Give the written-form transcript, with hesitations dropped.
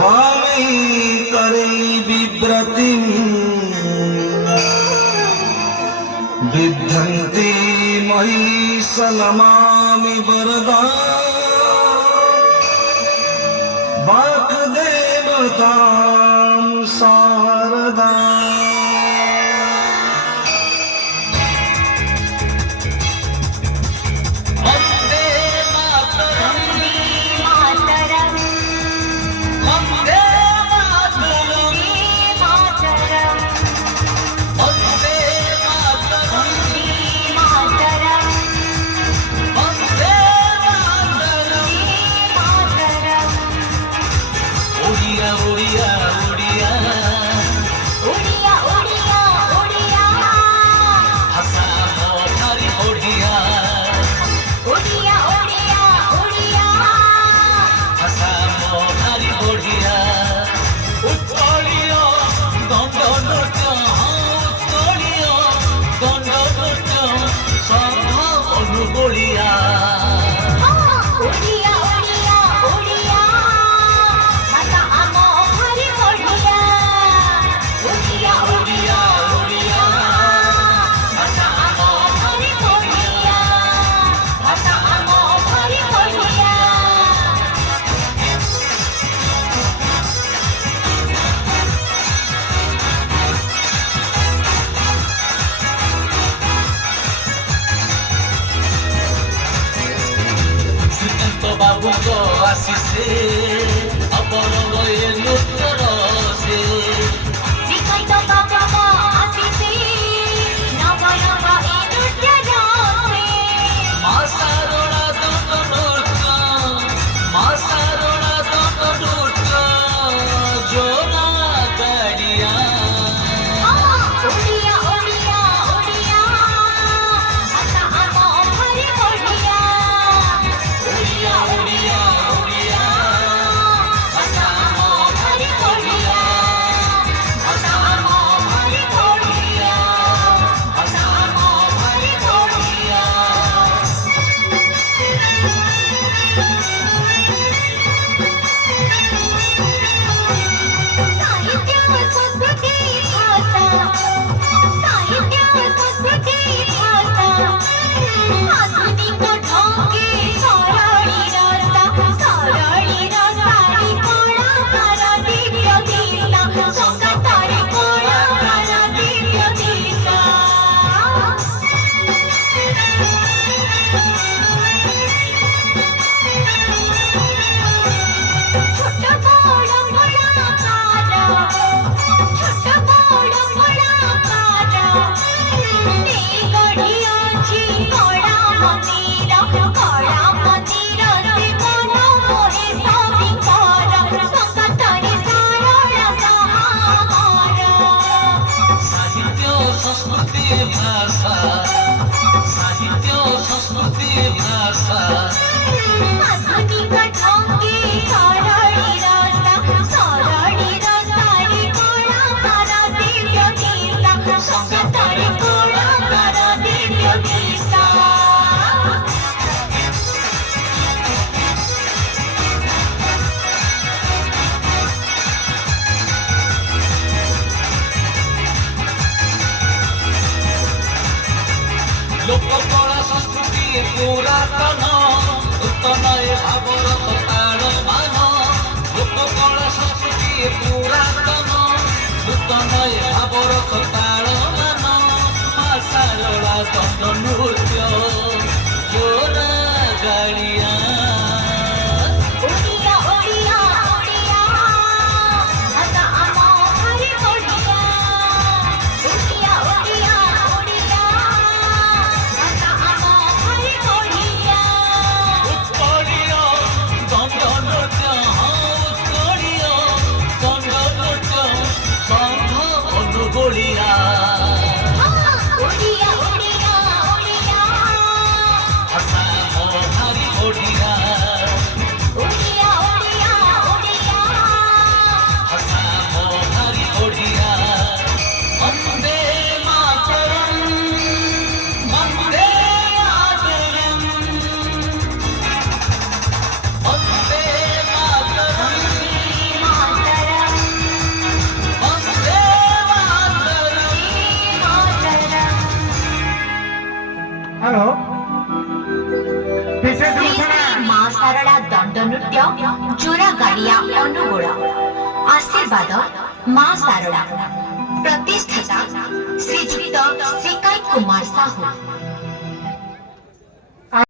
वामी करे बिभ्रतिं विद्धन्ति महिषनमामि वरदा वाक्देवतां शारदा बाबूको आशिषे अपरंग ए नृत्य रसे श्रीकांत बाबूको आशिषे नवरंग ए नृत्य रसे मा शारदा दत्त नृत्य मा शारदा दत्त नृत्य जोरा गाड़िया ओडिया ओडिया ओडिया आता आमो भारी बढ़िया ओडिया ओडिया ओडिया आता आमो भारी बढ़िया आता आमो भारी बढ़िया आता आमो भारी बढ़िया साहित्य संस्कृती भाषा साहित्य संस्कृती भाषा आधुनिक ढंगे सरळी रस्ता री कलाकार दिव्य दिशा संगतारे कलाकार दिव्य दिशा छोट बड़ कलाकार छोट बड़ कलाकार नेई गढ़ी अछि कला मंदिर रे मन मोहे सविकार संगतारे सरळ सहार साहित्य संस्कृति भाषा साहित्य संस्कृति भाषा आधुनिक ढंगे सरळी रस्ता रे कलाकार दिव्य दिशा संगतारे कलाकार दिव्य दिशा लोककला संस्कृति पुरातन नूतन ए भावर ताल मान लोककला संस्कृति पुरातन नूतन ए भावर ताल मान मा शारदा दत्त नृत्य जोरा गाड़िया ओडिया ओडिया ओडिया आता आमो भारी बढ़िया ओडिया ओडिया ओडिया आता आमो भारी बढ़िया उत्कलीय दंड नृत्य उत्कलीय दंड नृत्य संघ अनुगोलिया ओडिया ओडिया ओडिया ହ୍ୟାଲୋ ବିଶେଷ ଶ୍ରୀ ଘୋଷଣା ଶ୍ରୀ ମା ଶାରଳା ଦଣ୍ଡ ନୃତ୍ୟ ଜୋରାଗାଡ଼ିଆ ଅନୁଗୁଳ ଆଶୀର୍ବାଦ ମା ଶାରଳା ପ୍ରତିଷ୍ଠାତା ଶ୍ରୀଯୁକ୍ତ ଶ୍ରୀକାନ୍ତ କୁମାର ସାହୁ